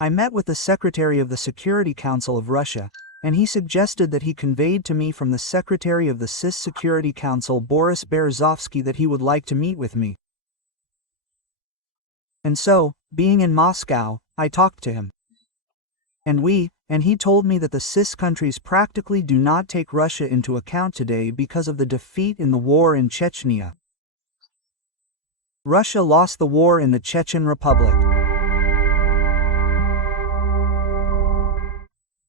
I met with the Secretary of the Security Council of Russia, and he suggested that he conveyed to me from the Secretary of the CIS Security Council Boris Berezovsky that he would like to meet with me. And so, being in Moscow, I talked to him. And he told me that the CIS countries practically do not take Russia into account today because of the defeat in the war in Chechnya. Russia lost the war in the Chechen Republic.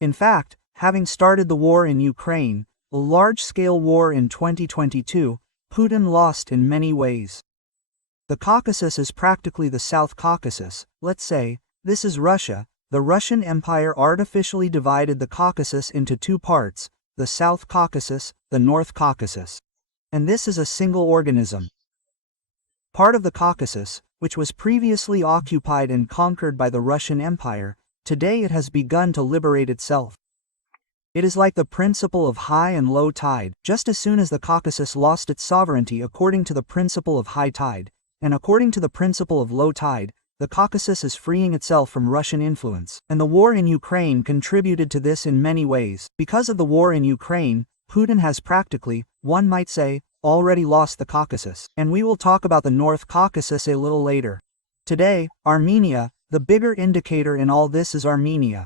In fact, having started the war in Ukraine, a large-scale war in 2022, Putin lost in many ways. The Caucasus is practically the South Caucasus. Let's say, this is Russia. The Russian Empire artificially divided the Caucasus into two parts, the South Caucasus, the North Caucasus. And this is a single organism. Part of the Caucasus, which was previously occupied and conquered by the Russian Empire, today it has begun to liberate itself. It is like the principle of high and low tide. Just as soon as the Caucasus lost its sovereignty according to the principle of high tide, and according to the principle of low tide, the Caucasus is freeing itself from Russian influence. And the war in Ukraine contributed to this in many ways. Because of the war in Ukraine, Putin has practically, one might say, already lost the Caucasus. And we will talk about the North Caucasus a little later. Today, Armenia, the bigger indicator in all this is Armenia.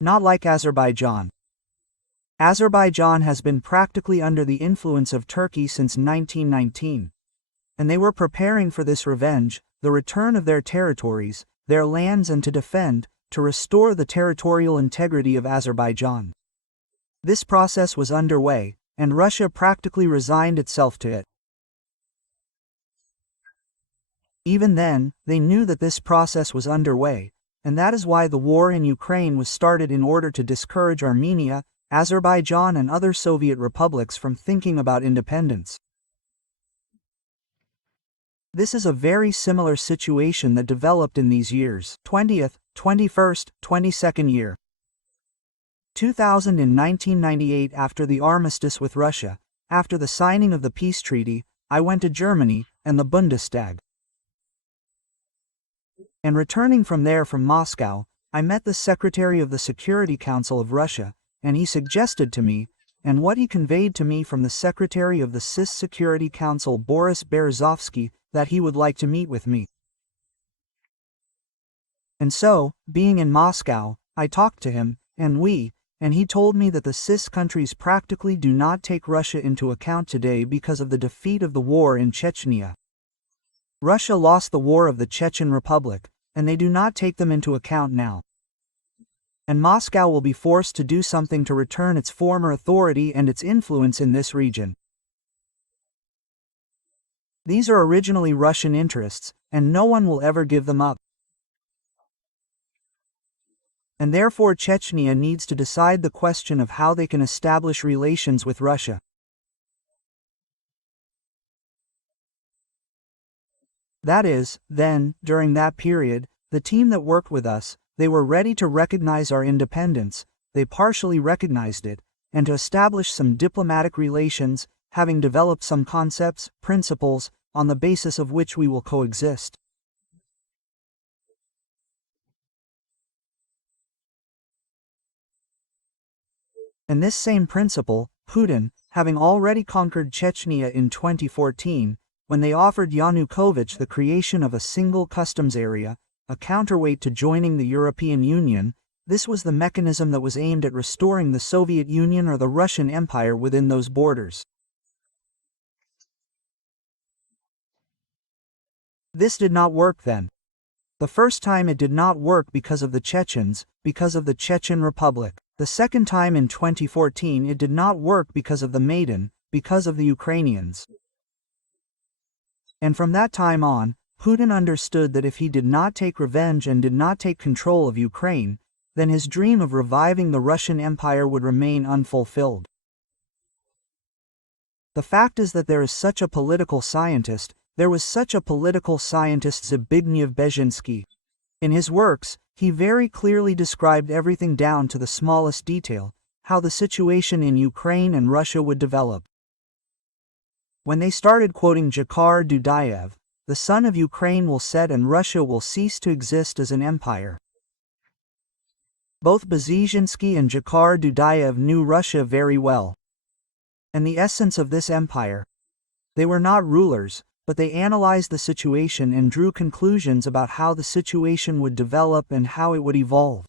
Not like Azerbaijan. Azerbaijan has been practically under the influence of Turkey since 1919. And they were preparing for this revenge, the return of their territories, their lands, and to restore the territorial integrity of Azerbaijan. This process was underway, and Russia practically resigned itself to it. Even then, they knew that this process was underway, and that is why the war in Ukraine was started in order to discourage Armenia, Azerbaijan, and other Soviet republics from thinking about independence. This is a very similar situation that developed in these years, 20th, 21st, 22nd year. 2000 in 1998 after the armistice with Russia, after the signing of the peace treaty, I went to Germany and the Bundestag. And returning from there from Moscow, I met the Secretary of the Security Council of Russia, and he suggested to me, and what he conveyed to me from the Secretary of the CIS Security Council Boris Berezovsky, that he would like to meet with me. And so, being in Moscow, I talked to him, and he told me that the CIS countries practically do not take Russia into account today because of the defeat of the war in Chechnya. Russia lost the war of the Chechen Republic, and they do not take them into account now. And Moscow will be forced to do something to return its former authority and its influence in this region. These are originally Russian interests, and no one will ever give them up. And therefore Chechnya needs to decide the question of how they can establish relations with Russia. That is, then, during that period, the team that worked with us, they were ready to recognize our independence, they partially recognized it, and to establish some diplomatic relations, having developed some concepts, principles, on the basis of which we will coexist. And this same principle, Putin, having already conquered Chechnya in 2014, when they offered Yanukovych the creation of a single customs area, a counterweight to joining the European Union, this was the mechanism that was aimed at restoring the Soviet Union or the Russian Empire within those borders. This did not work then. The first time it did not work because of the Chechens, because of the Chechen Republic. The second time in 2014 it did not work because of the Maidan, because of the Ukrainians. And from that time on, Putin understood that if he did not take revenge and did not take control of Ukraine, then his dream of reviving the Russian Empire would remain unfulfilled. The fact is that there was such a political scientist, Zbigniew Brzezinski. In his works, he very clearly described everything down to the smallest detail, how the situation in Ukraine and Russia would develop. When they started quoting Jakhar Dudayev, the sun of Ukraine will set and Russia will cease to exist as an empire. Both Brzezinski and Jakar Dudayev knew Russia very well. And the essence of this empire. They were not rulers, but they analyzed the situation and drew conclusions about how the situation would develop and how it would evolve.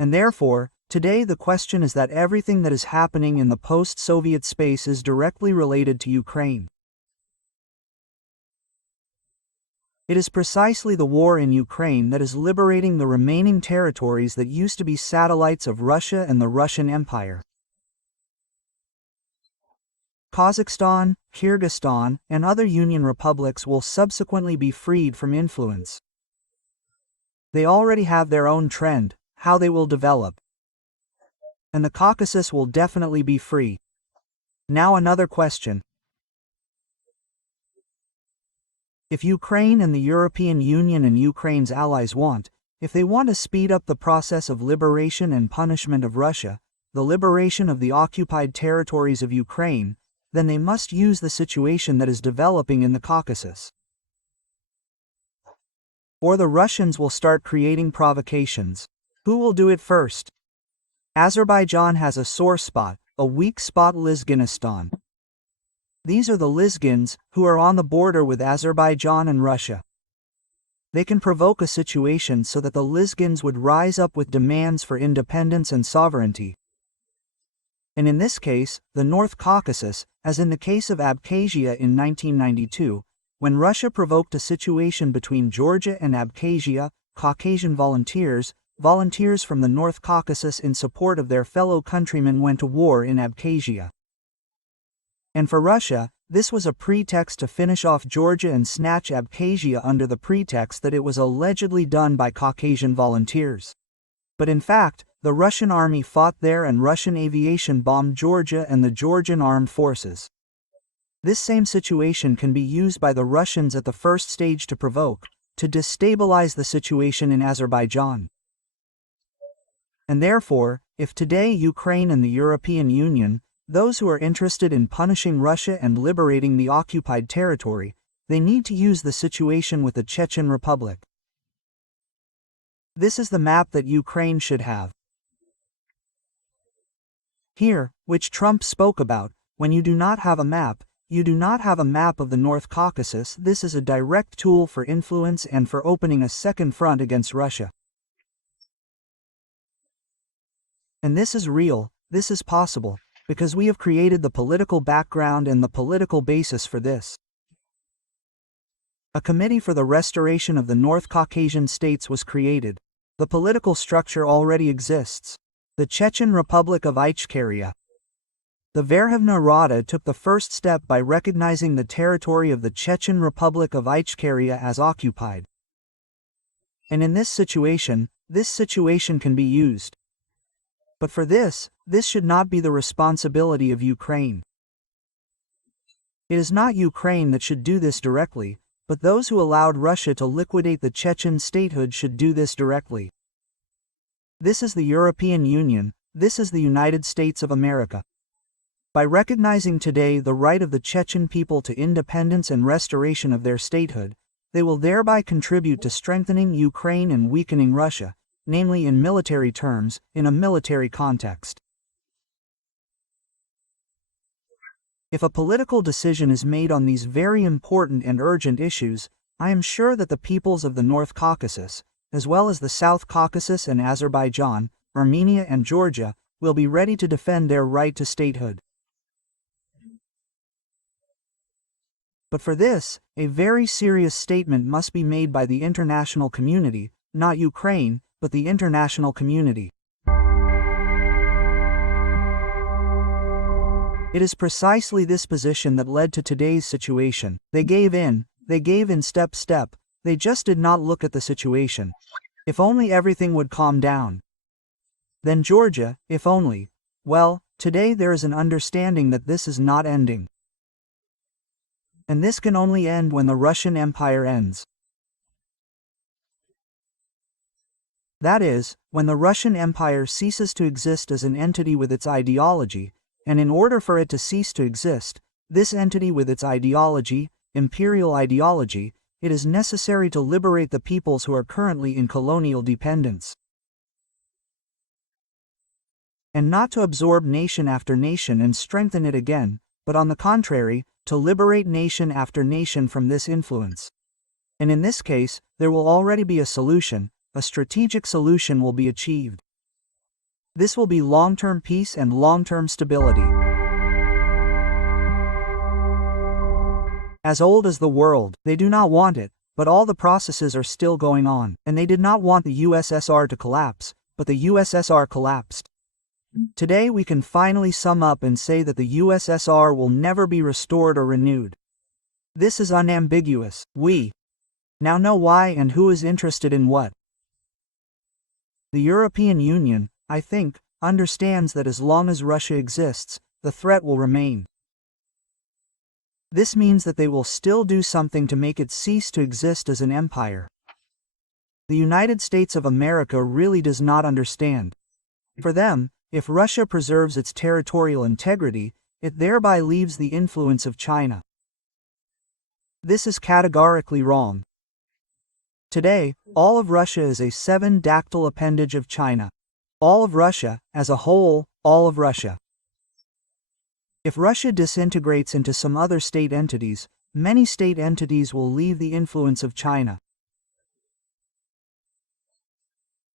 And therefore, today the question is that everything that is happening in the post-Soviet space is directly related to Ukraine. It is precisely the war in Ukraine that is liberating the remaining territories that used to be satellites of Russia and the Russian Empire. Kazakhstan, Kyrgyzstan, and other Union republics will subsequently be freed from influence. They already have their own trend, how they will develop. And the Caucasus will definitely be free. Now another question. If Ukraine and the European Union and Ukraine's allies if they want to speed up the process of liberation and punishment of Russia, the liberation of the occupied territories of Ukraine, then they must use the situation that is developing in the Caucasus. Or the Russians will start creating provocations. Who will do it first? Azerbaijan has a sore spot, a weak spot: Lizginistan. These are the Lizgins, who are on the border with Azerbaijan and Russia. They can provoke a situation so that the Lizgins would rise up with demands for independence and sovereignty. And in this case, the North Caucasus, as in the case of Abkhazia in 1992, when Russia provoked a situation between Georgia and Abkhazia, Caucasian volunteers from the North Caucasus in support of their fellow countrymen went to war in Abkhazia. And for Russia, this was a pretext to finish off Georgia and snatch Abkhazia under the pretext that it was allegedly done by Caucasian volunteers. But in fact, the Russian army fought there and Russian aviation bombed Georgia and the Georgian armed forces. This same situation can be used by the Russians at the first stage to provoke, to destabilize the situation in Azerbaijan. And therefore, if today Ukraine and the European Union, those who are interested in punishing Russia and liberating the occupied territory, they need to use the situation with the Chechen Republic. This is the map that Ukraine should have. Here, which Trump spoke about, when you do not have a map, you do not have a map of the North Caucasus. This is a direct tool for influence and for opening a second front against Russia. And this is real, this is possible, because we have created the political background and the political basis for this. A committee for the restoration of the North Caucasian states was created. The political structure already exists. The Chechen Republic of Ichkeria. The Verkhovna Rada took the first step by recognizing the territory of the Chechen Republic of Ichkeria as occupied. And in this situation can be used. But for this should not be the responsibility of Ukraine. It is not Ukraine that should do this directly, but those who allowed Russia to liquidate the Chechen statehood should do this directly. This is the European Union, this is the United States of America. By recognizing today the right of the Chechen people to independence and restoration of their statehood, they will thereby contribute to strengthening Ukraine and weakening Russia, namely in military terms, in a military context. If a political decision is made on these very important and urgent issues, I am sure that the peoples of the North Caucasus, as well as the South Caucasus and Azerbaijan, Armenia and Georgia, will be ready to defend their right to statehood. But for this, a very serious statement must be made by the international community, not Ukraine, but the international community. It is precisely this position that led to today's situation. They gave in step. They just did not look at the situation. If only everything would calm down. Then Georgia, if only. Well, today there is an understanding that this is not ending. And this can only end when the Russian Empire ends. That is, when the Russian Empire ceases to exist as an entity with its ideology, and in order for it to cease to exist, this entity with its ideology, imperial ideology, it is necessary to liberate the peoples who are currently in colonial dependence. and not to absorb nation after nation and strengthen it again, but on the contrary, to liberate nation after nation from this influence. And in this case, there will already be a solution, a strategic solution will be achieved. This will be long-term peace and long-term stability. As old as the world, they do not want it, but all the processes are still going on, and they did not want the USSR to collapse, but the USSR collapsed. Today we can finally sum up and say that the USSR will never be restored or renewed. This is unambiguous. We now know why and who is interested in what. The European Union, I think, understands that as long as Russia exists, the threat will remain. This means that they will still do something to make it cease to exist as an empire. The United States of America really does not understand. For them, if Russia preserves its territorial integrity, it thereby leaves the influence of China. This is categorically wrong. Today, all of Russia is a seven-dactyl appendage of China. All of Russia, as a whole, all of Russia. If Russia disintegrates into some other state entities, many state entities will leave the influence of China.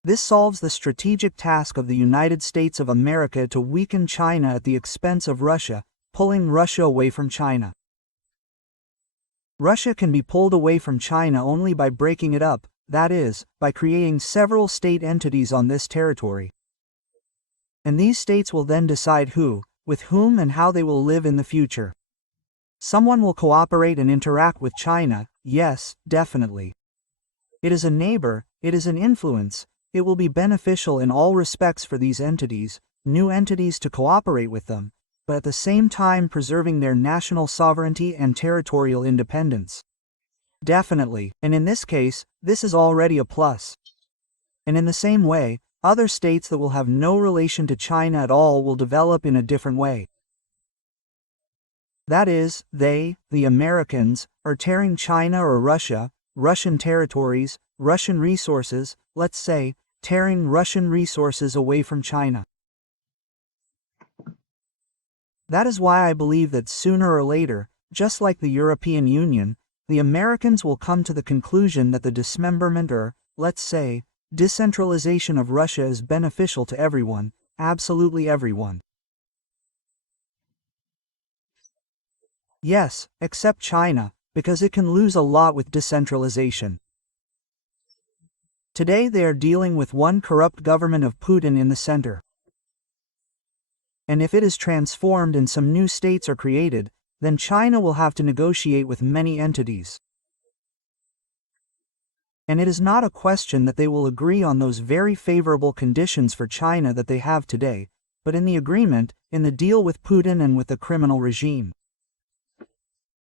This solves the strategic task of the United States of America to weaken China at the expense of Russia, pulling Russia away from China. Russia can be pulled away from China only by breaking it up, that is, by creating several state entities on this territory. And these states will then decide who, with whom and how they will live in the future. Someone will cooperate and interact with China, yes, definitely. It is a neighbor, it is an influence, it will be beneficial in all respects for these entities, new entities to cooperate with them, but at the same time preserving their national sovereignty and territorial independence. Definitely, and in this case, this is already a plus. And in the same way, other states that will have no relation to China at all will develop in a different way. That is, they, the Americans, are tearing China or Russia, Russian territories, Russian resources, let's say, tearing Russian resources away from China. That is why I believe that sooner or later, just like the European Union, the Americans will come to the conclusion that the dismemberment or, let's say, decentralization of Russia is beneficial to everyone, absolutely everyone. Yes, except China, because it can lose a lot with decentralization. Today they are dealing with one corrupt government of Putin in the center. And if it is transformed and some new states are created, then China will have to negotiate with many entities. And it is not a question that they will agree on those very favorable conditions for China that they have today, but in the agreement, in the deal with Putin and with the criminal regime.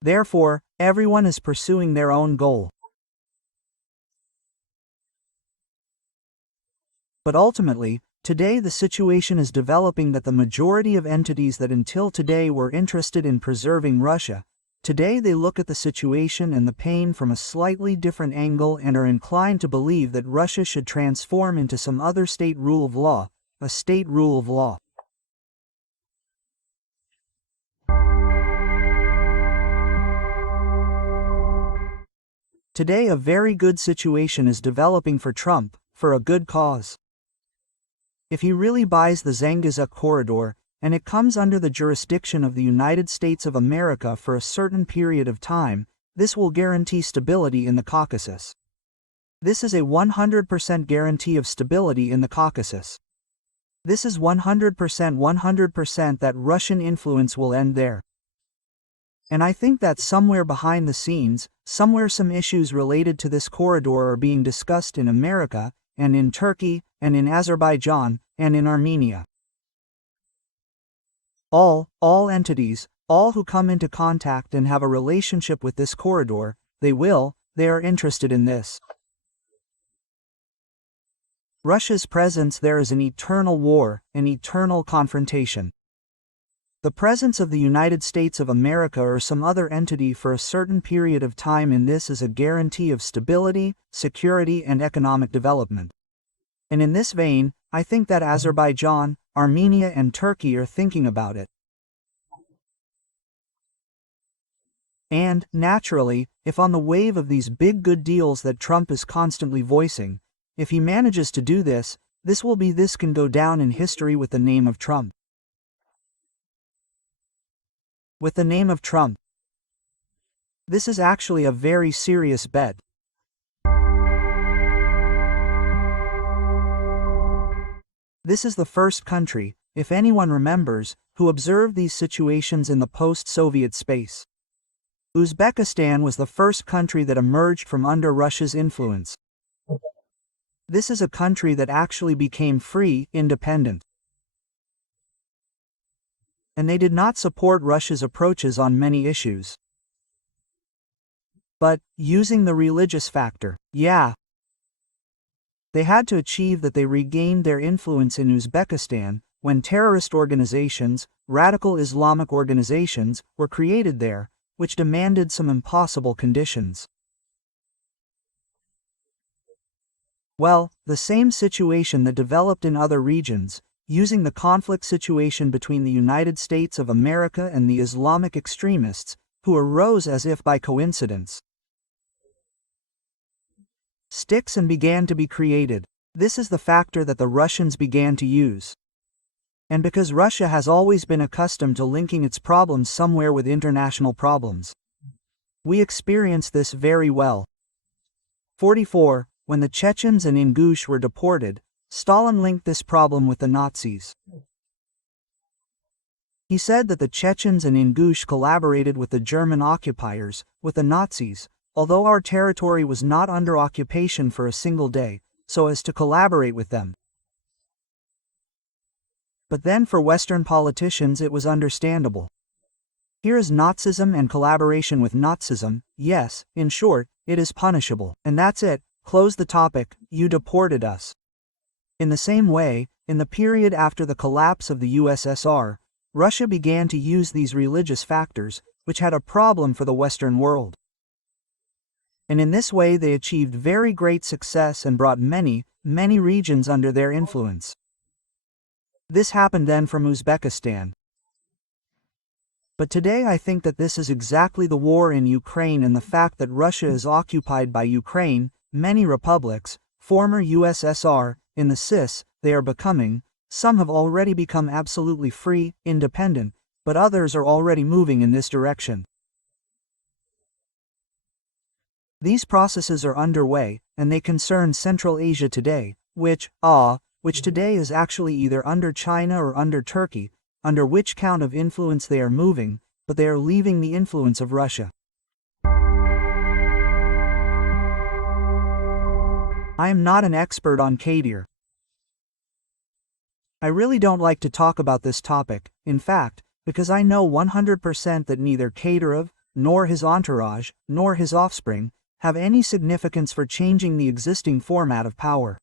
Therefore, everyone is pursuing their own goal. But ultimately, today the situation is developing that the majority of entities that until today were interested in preserving Russia, today they look at the situation and the pain from a slightly different angle and are inclined to believe that Russia should transform into some other state rule of law, a state rule of law. Today a very good situation is developing for Trump, for a good cause. If he really buys the Zangezuk corridor, and it comes under the jurisdiction of the United States of America for a certain period of time, this will guarantee stability in the Caucasus. This is a 100% guarantee of stability in the Caucasus. This is 100% that Russian influence will end there. And I think that somewhere behind the scenes, somewhere some issues related to this corridor are being discussed in America, and in Turkey, and in Azerbaijan, and in Armenia. All entities, all who come into contact and have a relationship with this corridor, they are interested in this. Russia's presence there is an eternal war, an eternal confrontation. The presence of the United States of America or some other entity for a certain period of time in this is a guarantee of stability, security, and economic development. And in this vein, I think that Azerbaijan, Armenia and Turkey are thinking about it. And, naturally, if on the wave of these big good deals that Trump is constantly voicing, if he manages to do this, this can go down in history with the name of Trump. With the name of Trump. This is actually a very serious bet. This is the first country, if anyone remembers, who observed these situations in the post-Soviet space. Uzbekistan was the first country that emerged from under Russia's influence. This is a country that actually became free, independent. And they did not support Russia's approaches on many issues. But, using the religious factor, yeah. They had to achieve that they regained their influence in Uzbekistan when terrorist organizations, radical Islamic organizations, were created there, which demanded some impossible conditions. Well, the same situation that developed in other regions, using the conflict situation between the United States of America and the Islamic extremists, who arose as if by coincidence. Sticks and began to be created. This is the factor that the Russians began to use. And because Russia has always been accustomed to linking its problems somewhere with international problems, we experience this very well. 44. When the Chechens and Ingush were deported, Stalin linked this problem with the Nazis. He said that the Chechens and Ingush collaborated with the German occupiers, with the Nazis, although our territory was not under occupation for a single day, so as to collaborate with them. But then for Western politicians it was understandable. Here is Nazism and collaboration with Nazism, yes, in short, it is punishable. And that's it, close the topic, you deported us. In the same way, in the period after the collapse of the USSR, Russia began to use these religious factors, which had a problem for the Western world. And in this way they achieved very great success and brought many, many regions under their influence. This happened then from Uzbekistan. But today I think that this is exactly the war in Ukraine and the fact that Russia is occupied by Ukraine, many republics, former USSR, in the CIS, they are becoming, some have already become absolutely free, independent, but others are already moving in this direction. These processes are underway, and they concern Central Asia today, which today is actually either under China or under Turkey, under which count of influence they are moving, but they are leaving the influence of Russia. I am not an expert on Kadir. I really don't like to talk about this topic, in fact, because I know 100% that neither Kadyrov, nor his entourage, nor his offspring, have any significance for changing the existing format of power.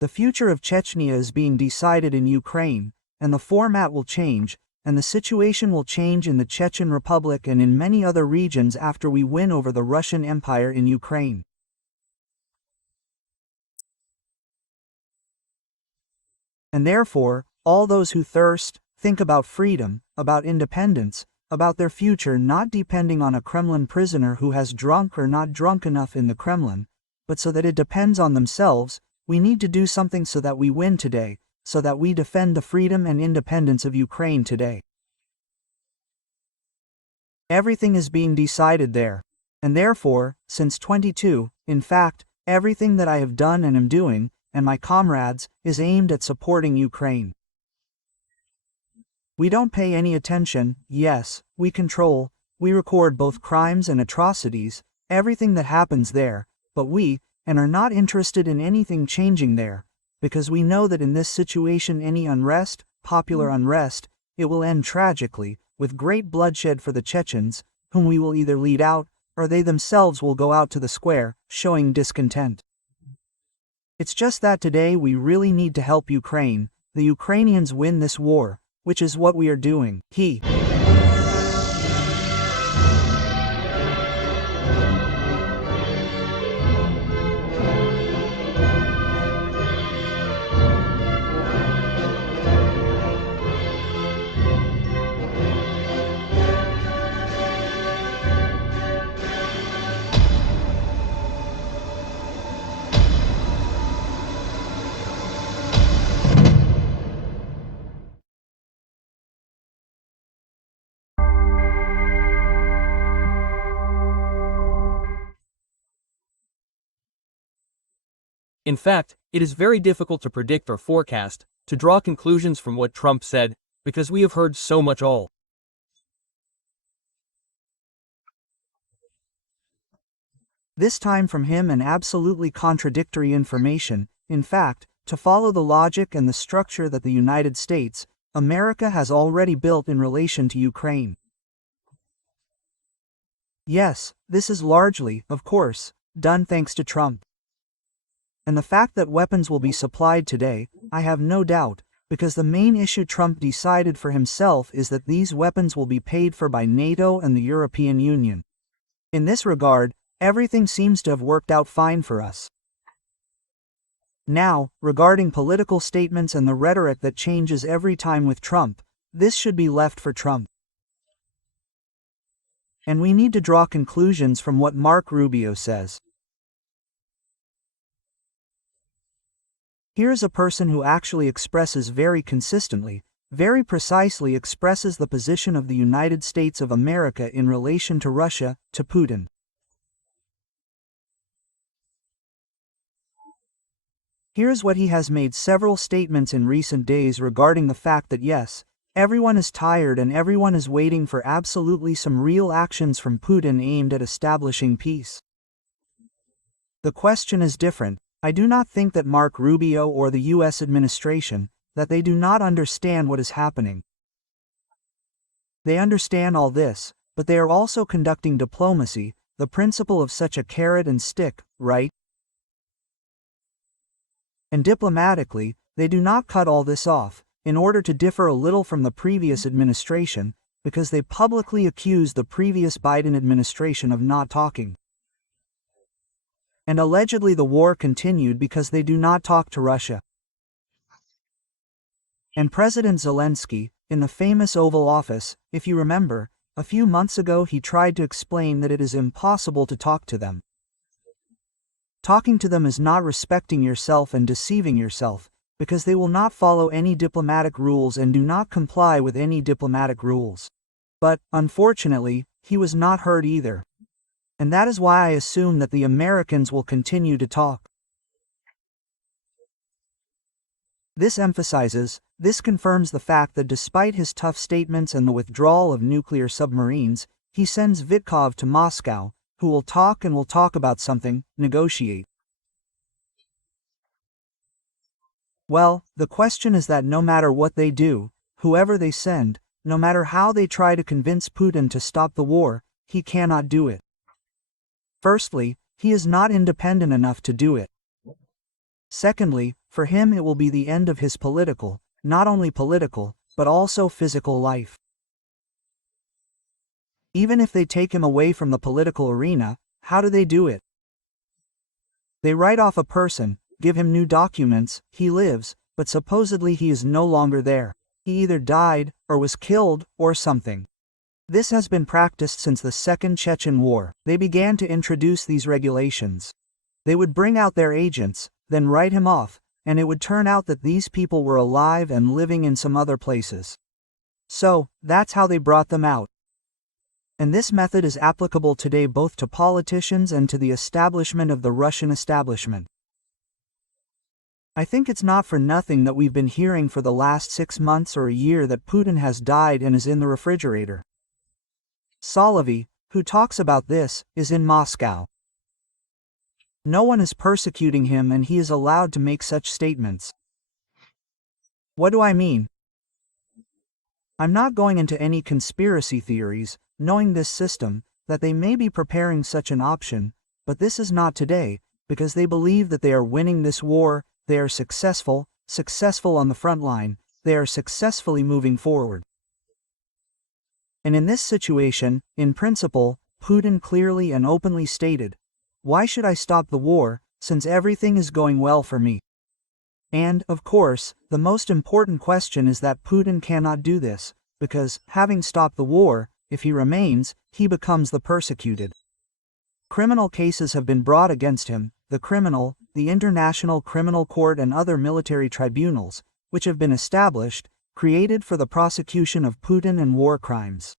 The future of Chechnya is being decided in Ukraine, and the format will change, and the situation will change in the Chechen Republic and in many other regions after we win over the Russian Empire in Ukraine. And therefore, all those who thirst, think about freedom, about independence, about their future not depending on a Kremlin prisoner who has drunk or not drunk enough in the Kremlin, but so that it depends on themselves, we need to do something so that we win today, so that we defend the freedom and independence of Ukraine today. Everything is being decided there. And therefore, since 22, in fact, everything that I have done and am doing, and my comrades, is aimed at supporting Ukraine. We don't pay any attention, yes, we control, we record both crimes and atrocities, everything that happens there, but we, and are not interested in anything changing there, because we know that in this situation any unrest, popular unrest, it will end tragically, with great bloodshed for the Chechens, whom we will either lead out, or they themselves will go out to the square, showing discontent. It's just that today we really need to help Ukraine, the Ukrainians win this war, which is what we are doing. In fact, it is very difficult to predict or forecast, to draw conclusions from what Trump said, because we have heard so much all. This time from him and absolutely contradictory information. In fact, to follow the logic and the structure that the United States, America has already built in relation to Ukraine. Yes, this is largely, of course, done thanks to Trump. And the fact that weapons will be supplied today, I have no doubt, because the main issue Trump decided for himself is that these weapons will be paid for by NATO and the European Union. In this regard, everything seems to have worked out fine for us. Now, regarding political statements and the rhetoric that changes every time with Trump, this should be left for Trump. And we need to draw conclusions from what Marco Rubio says. Here's a person who actually expresses very consistently, very precisely expresses the position of the United States of America in relation to Russia, to Putin. Here's what he has made several statements in recent days regarding the fact that yes, everyone is tired and everyone is waiting for absolutely some real actions from Putin aimed at establishing peace. The question is different. I do not think that Marco Rubio or the US administration, that they do not understand what is happening. They understand all this, but they are also conducting diplomacy, the principle of such a carrot and stick, right? And diplomatically, they do not cut all this off, in order to differ a little from the previous administration, because they publicly accused the previous Biden administration of not talking. And allegedly the war continued because they do not talk to Russia. And President Zelensky, in the famous Oval Office, if you remember, a few months ago he tried to explain that it is impossible to talk to them. Talking to them is not respecting yourself and deceiving yourself, because they will not follow any diplomatic rules and do not comply with any diplomatic rules. But, unfortunately, he was not heard either. And that is why I assume that the Americans will continue to talk. This emphasizes, this confirms the fact that despite his tough statements and the withdrawal of nuclear submarines, he sends Vitkov to Moscow, who will talk and will talk about something, negotiate. Well, the question is that no matter what they do, whoever they send, no matter how they try to convince Putin to stop the war, he cannot do it. Firstly, he is not independent enough to do it. Secondly, for him it will be the end of his political, not only political, but also physical life. Even if they take him away from the political arena, how do they do it? They write off a person, give him new documents, he lives, but supposedly he is no longer there. He either died, or was killed, or something. This has been practiced since the Second Chechen War. They began to introduce these regulations. They would bring out their agents, then write him off, and it would turn out that these people were alive and living in some other places. So, that's how they brought them out. And this method is applicable today both to politicians and to the establishment of the Russian establishment. I think it's not for nothing that we've been hearing for the last 6 months or a year that Putin has died and is in the refrigerator. Solovey, who talks about this, is in Moscow. No one is persecuting him and he is allowed to make such statements. What do I mean? I'm not going into any conspiracy theories, knowing this system, that they may be preparing such an option, but this is not today, because they believe that they are winning this war, they are successful on the front line, they are successfully moving forward. And in this situation, in principle, Putin clearly and openly stated, "Why should I stop the war, since everything is going well for me?" And, of course, the most important question is that Putin cannot do this, because, having stopped the war, if he remains, he becomes the persecuted. Criminal cases have been brought against him, the International Criminal Court and other military tribunals, which have been established, created for the prosecution of Putin and war crimes.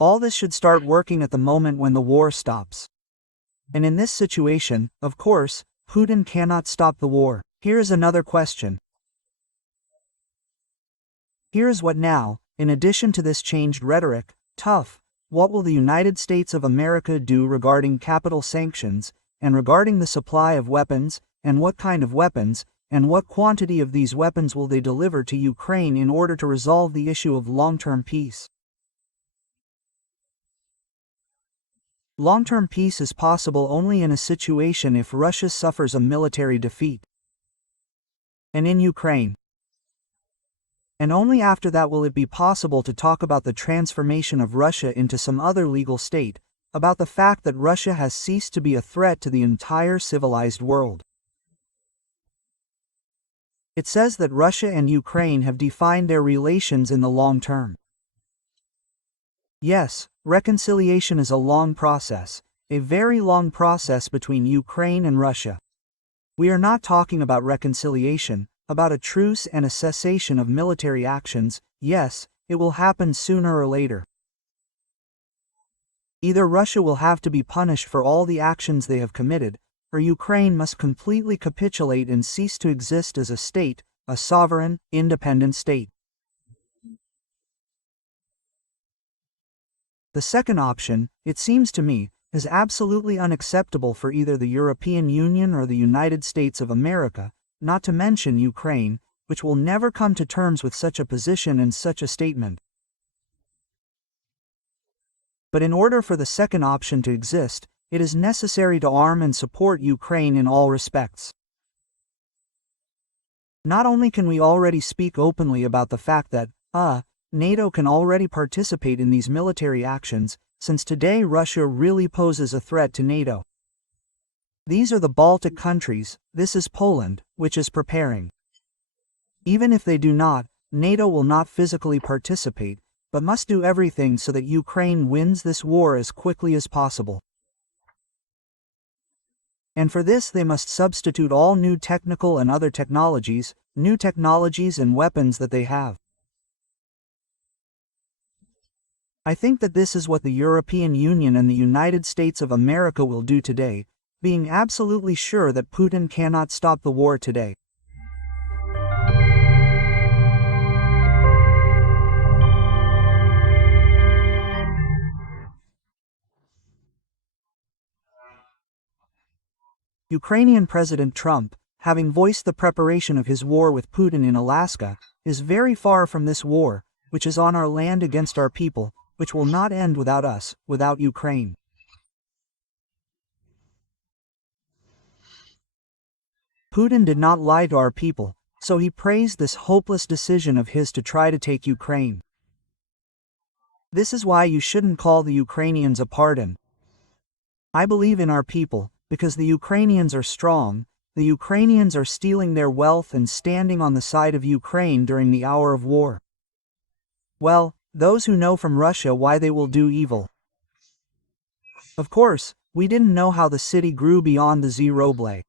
All this should start working at the moment when the war stops. And in this situation, of course, Putin cannot stop the war. Here's another question. Here's what now, in addition to this changed rhetoric, tough, what will the United States of America do regarding capital sanctions, and regarding the supply of weapons, and what kind of weapons, and what quantity of these weapons will they deliver to Ukraine in order to resolve the issue of long-term peace? Long-term peace is possible only in a situation if Russia suffers a military defeat. And in Ukraine. And only after that will it be possible to talk about the transformation of Russia into some other legal state, about the fact that Russia has ceased to be a threat to the entire civilized world. It says that Russia and Ukraine have defined their relations in the long term. Yes, reconciliation is a long process, a very long process between Ukraine and Russia. We are not talking about reconciliation, about a truce and a cessation of military actions. Yes, it will happen sooner or later. Either Russia will have to be punished for all the actions they have committed, or Ukraine must completely capitulate and cease to exist as a state, a sovereign, independent state. The second option, it seems to me, is absolutely unacceptable for either the European Union or the United States of America, not to mention Ukraine, which will never come to terms with such a position and such a statement. But in order for the second option to exist, it is necessary to arm and support Ukraine in all respects. Not only can we already speak openly about the fact that, NATO can already participate in these military actions, since today Russia really poses a threat to NATO. These are the Baltic countries, this is Poland, which is preparing. Even if they do not, NATO will not physically participate, but must do everything so that Ukraine wins this war as quickly as possible. And for this they must substitute all new technical and other technologies, new technologies and weapons that they have. I think that this is what the European Union and the United States of America will do today, being absolutely sure that Putin cannot stop the war today. Ukrainian President Trump, having voiced the preparation of his war with Putin in Alaska, is very far from this war, which is on our land against our people, which will not end without us, without Ukraine. Putin did not lie to our people, so he praised this hopeless decision of his to try to take Ukraine. This is why you shouldn't call the Ukrainians a pardon. I believe in our people, because the Ukrainians are strong, the Ukrainians are stealing their wealth and standing on the side of Ukraine during the hour of war. Well, those who know from Russia why they will do evil. Of course, we didn't know how the city grew beyond the Zheroble.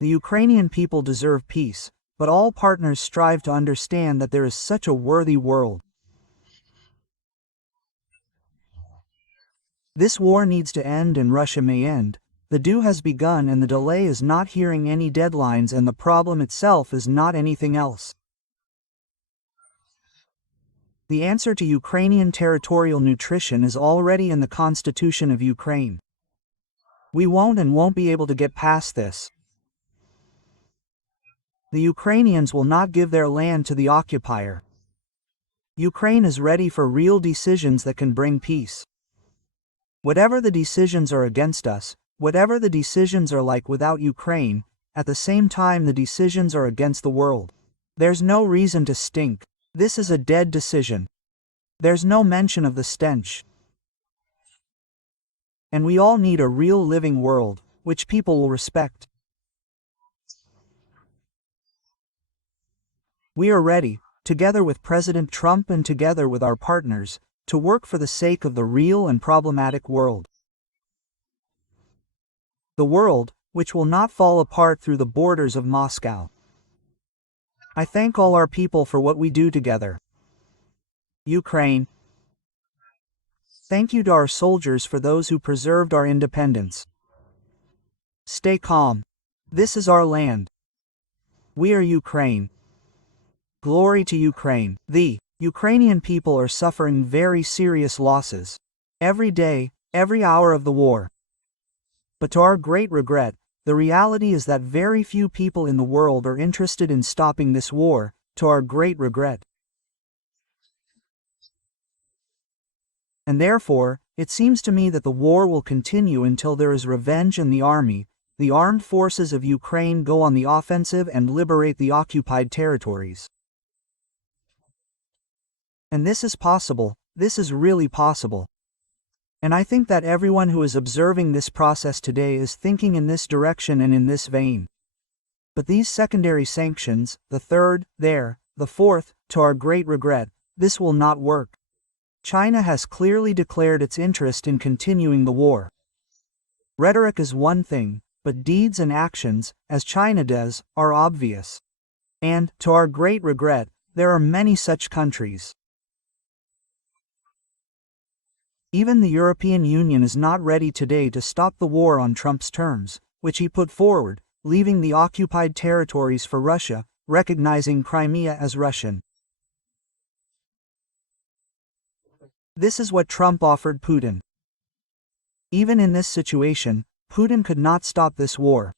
The Ukrainian people deserve peace, but all partners strive to understand that there is such a worthy world. This war needs to end and Russia may end. The due has begun and the delay is not hearing any deadlines and the problem itself is not anything else. The answer to Ukrainian territorial nutrition is already in the Constitution of Ukraine. We won't be able to get past this. The Ukrainians will not give their land to the occupier. Ukraine is ready for real decisions that can bring peace. Whatever the decisions are against us, whatever the decisions are like without Ukraine, at the same time the decisions are against the world. There's no reason to stink. This is a dead decision. There's no mention of the stench. And we all need a real living world, which people will respect. We are ready, together with President Trump and together with our partners, to work for the sake of the real and problematic world. The world, which will not fall apart through the borders of Moscow. I thank all our people for what we do together. Ukraine. Thank you to our soldiers for those who preserved our independence. Stay calm. This is our land. We are Ukraine. Glory to Ukraine. The Ukrainian people are suffering very serious losses. Every day, every hour of the war. But to our great regret, the reality is that very few people in the world are interested in stopping this war, to our great regret. And therefore, it seems to me that the war will continue until there is revenge and the armed forces of Ukraine go on the offensive and liberate the occupied territories. And this is possible, this is really possible. And I think that everyone who is observing this process today is thinking in this direction and in this vein. But these secondary sanctions, the third, the fourth, to our great regret, this will not work. China has clearly declared its interest in continuing the war. Rhetoric is one thing, but deeds and actions, as China does, are obvious. And, to our great regret, there are many such countries. Even the European Union is not ready today to stop the war on Trump's terms, which he put forward, leaving the occupied territories for Russia, recognizing Crimea as Russian. This is what Trump offered Putin. Even in this situation, Putin could not stop this war.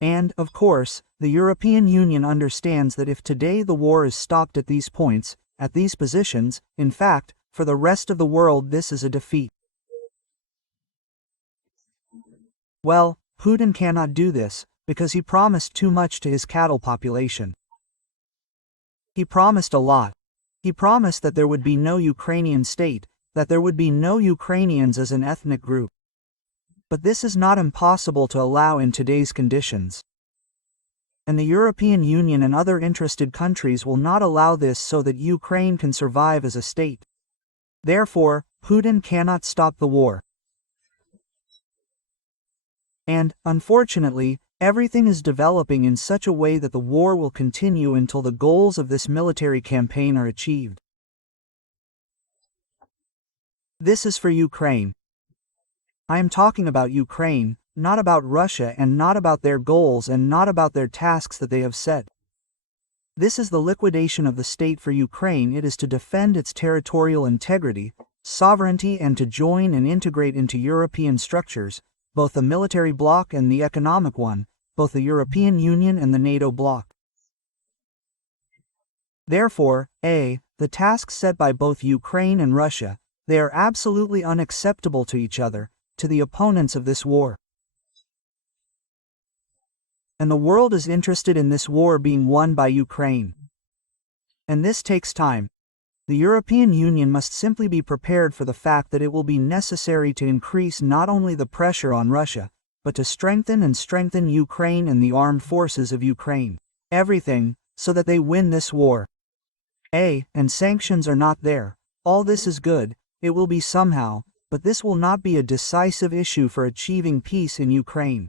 And, of course, the European Union understands that if today the war is stopped at these points, at these positions, in fact, for the rest of the world this is a defeat. Well, Putin cannot do this, because he promised too much to his cattle population. He promised a lot. He promised that there would be no Ukrainian state, that there would be no Ukrainians as an ethnic group. But this is not impossible to allow in today's conditions. And the European Union and other interested countries will not allow this so that Ukraine can survive as a state. Therefore, Putin cannot stop the war. And, unfortunately, everything is developing in such a way that the war will continue until the goals of this military campaign are achieved. This is for Ukraine. I am talking about Ukraine, not about Russia and not about their goals and not about their tasks that they have set. This is the liquidation of the state for Ukraine. It is to defend its territorial integrity, sovereignty and to join and integrate into European structures, both the military bloc and the economic one, both the European Union and the NATO bloc. Therefore, the tasks set by both Ukraine and Russia, they are absolutely unacceptable to each other, to the opponents of this war. And the world is interested in this war being won by Ukraine. And this takes time. The European Union must simply be prepared for the fact that it will be necessary to increase not only the pressure on Russia, but to strengthen Ukraine and the armed forces of Ukraine. Everything, so that they win this war. And sanctions are not there. All this is good, it will be somehow, but this will not be a decisive issue for achieving peace in Ukraine.